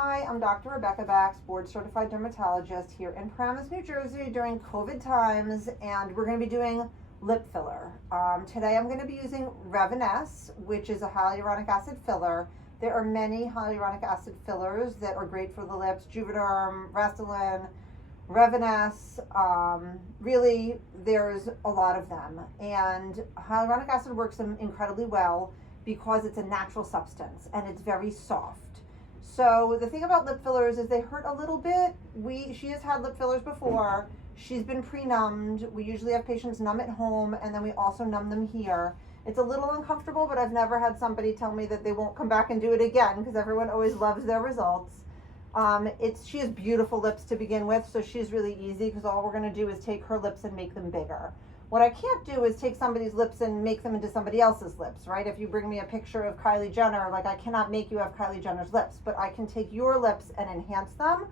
Hi, I'm Dr. Rebecca Baxt, board certified dermatologist here in Paramus, New Jersey during COVID times, and we're going to be doing lip filler. Today I'm going to be using Reviness, which is a hyaluronic acid filler. There are many hyaluronic acid fillers that are great for the lips: Juvederm, Restylane, Reviness. Really, there's a lot of them, and hyaluronic acid works incredibly well because it's a natural substance and it's very soft. So the thing about lip fillers is they hurt a little bit. She has had lip fillers before. She's been pre-numbed. We usually have patients numb at home, and then we also numb them here. It's a little uncomfortable, but I've never had somebody tell me that they won't come back and do it again, because everyone always loves their results. She has beautiful lips to begin with, so she's really easy because all we're going to do is take her lips and make them bigger. What I can't do is take somebody's lips and make them into somebody else's lips, right? If you bring me a picture of Kylie Jenner, like, I cannot make you have Kylie Jenner's lips, but I can take your lips and enhance them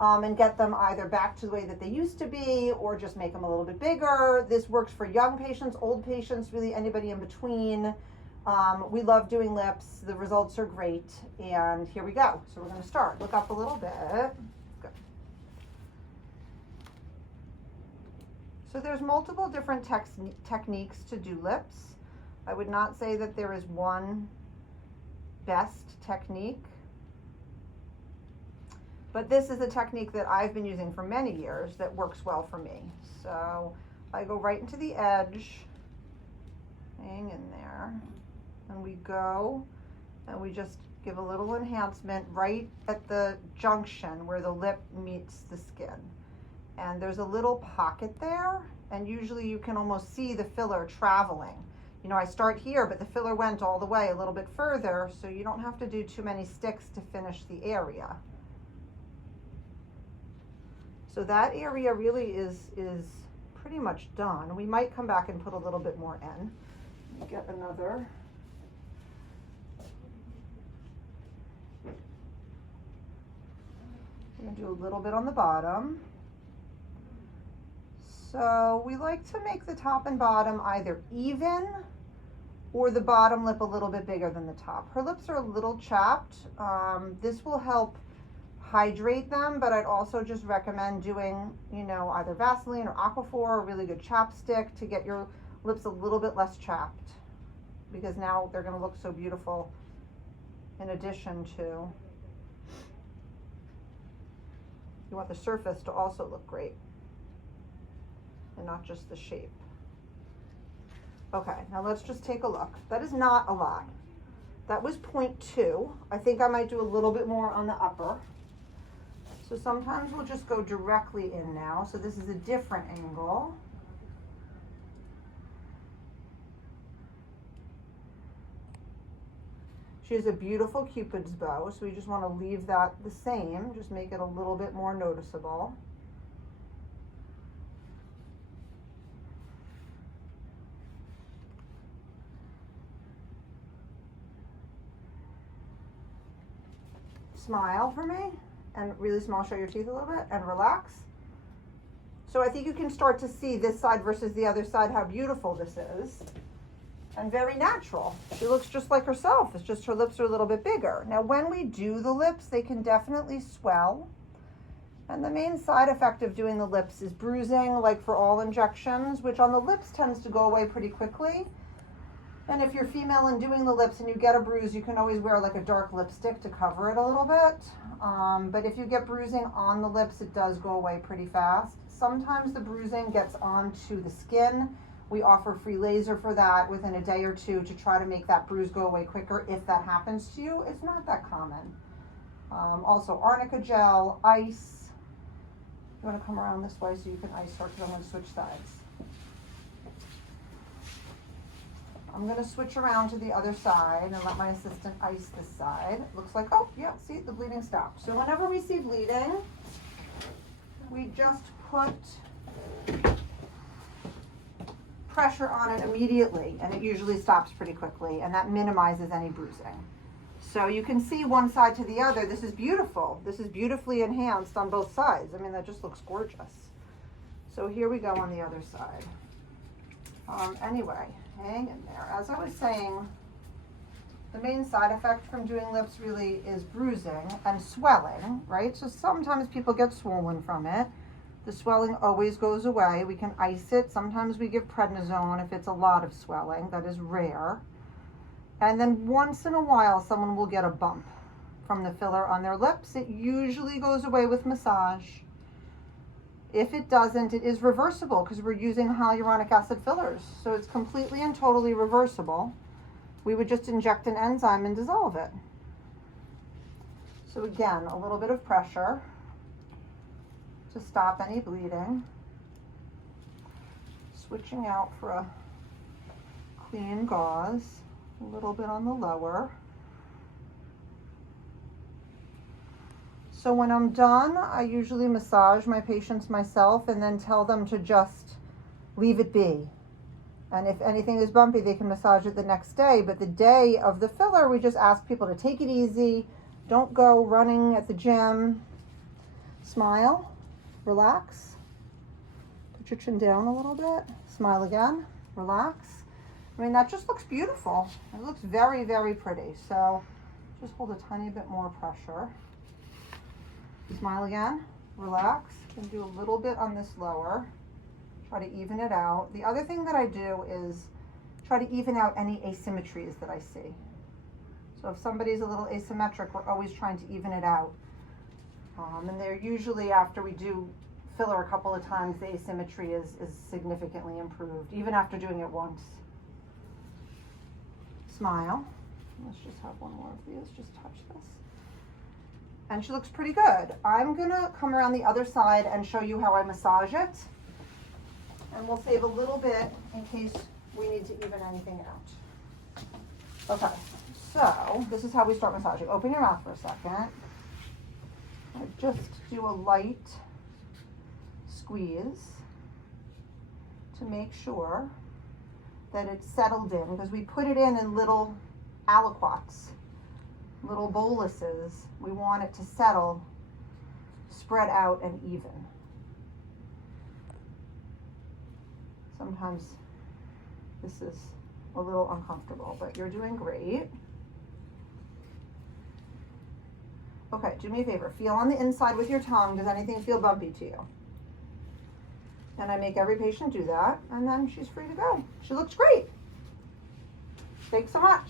and get them either back to the way that they used to be or just make them a little bit bigger. This works for young patients, old patients, really anybody in between. We love doing lips. The results are great. And here we go. So we're going to start. Look up a little bit. Good. So there's multiple different techniques to do lips. I would not say that there is one best technique, but this is a technique that I've been using for many years that works well for me. So I go right into the edge, hang in there, and we go and we just give a little enhancement right at the junction where the lip meets the skin. And there's a little pocket there, and usually you can almost see the filler traveling. You know, I start here, but the filler went all the way a little bit further, so you don't have to do too many sticks to finish the area. So that area really is pretty much done. We might come back and put a little bit more in. Get another. We're gonna do a little bit on the bottom. So we like to make the top and bottom either even or the bottom lip a little bit bigger than the top. Her lips are a little chapped. This will help hydrate them, but I'd also just recommend doing, you know, either Vaseline or Aquaphor, or a really good chapstick to get your lips a little bit less chapped, because now they're going to look so beautiful in addition to, you want the surface to also look great and not just the shape. Okay, now let's just take a look. That is not a lot. That was 0.2. I think I might do a little bit more on the upper. So sometimes we'll just go directly in now. So this is a different angle. She has a beautiful Cupid's bow, so we just want to leave that the same, just make it a little bit more noticeable. Smile for me, and really smile, show your teeth a little bit, and relax. So I think you can start to see this side versus the other side, how beautiful this is, and very natural. She looks just like herself. It's just her lips are a little bit bigger. Now when we do the lips, they can definitely swell, and the main side effect of doing the lips is bruising, like for all injections, which on the lips tends to go away pretty quickly. And if you're female and doing the lips and you get a bruise, you can always wear like a dark lipstick to cover it a little bit. But if you get bruising on the lips, it does go away pretty fast. Sometimes the bruising gets onto the skin. We offer free laser for that within a day or two to try to make that bruise go away quicker if that happens to you. It's not that common. Also arnica gel, ice. You want to come around this way so you can ice her, because I'm going to switch sides. I'm going to switch around to the other side and let my assistant ice this side. Looks like, oh yeah, see, the bleeding stopped. So whenever we see bleeding, we just put pressure on it immediately, and it usually stops pretty quickly, and that minimizes any bruising. So you can see one side to the other. This is beautiful. This is beautifully enhanced on both sides. I mean, that just looks gorgeous. So here we go on the other side. Anyway, hang in there. As I was saying, The main side effect from doing lips really is bruising and swelling, right? So sometimes people get swollen from it. The swelling always goes away. We can ice it. Sometimes we give prednisone if it's a lot of swelling. That is rare. And then once in a while, someone will get a bump from the filler on their lips. It usually goes away with massage. If it doesn't, it is reversible because we're using hyaluronic acid fillers. So it's completely and totally reversible. We would just inject an enzyme and dissolve it. So again, a little bit of pressure to stop any bleeding. Switching out for a clean gauze, a little bit on the lower. So when I'm done, I usually massage my patients myself and then tell them to just leave it be. And if anything is bumpy, they can massage it the next day. But the day of the filler, we just ask people to take it easy. Don't go running at the gym. Smile, relax. Put your chin down a little bit. Smile again, relax. I mean, that just looks beautiful. It looks very, very pretty. So just hold a tiny bit more pressure. Smile again, relax, and do a little bit on this lower. Try to even it out. The other thing that I do is try to even out any asymmetries that I see. So if somebody's a little asymmetric, we're always trying to even it out. And they're usually, after we do filler a couple of times, the asymmetry is significantly improved, even after doing it once. Smile. Let's just have one more of these, just touch this. And she looks pretty good. I'm gonna come around the other side and show you how I massage it. And we'll save a little bit in case we need to even anything out. Okay, so this is how we start massaging. Open your mouth for a second. I just do a light squeeze to make sure that it's settled in, because we put it in little aliquots, little boluses. We want it to settle, spread out, and even. Sometimes this is a little uncomfortable, but you're doing great. Okay, do me a favor. Feel on the inside with your tongue. Does anything feel bumpy to you? And I make every patient do that, and then she's free to go. She looks great. Thanks so much.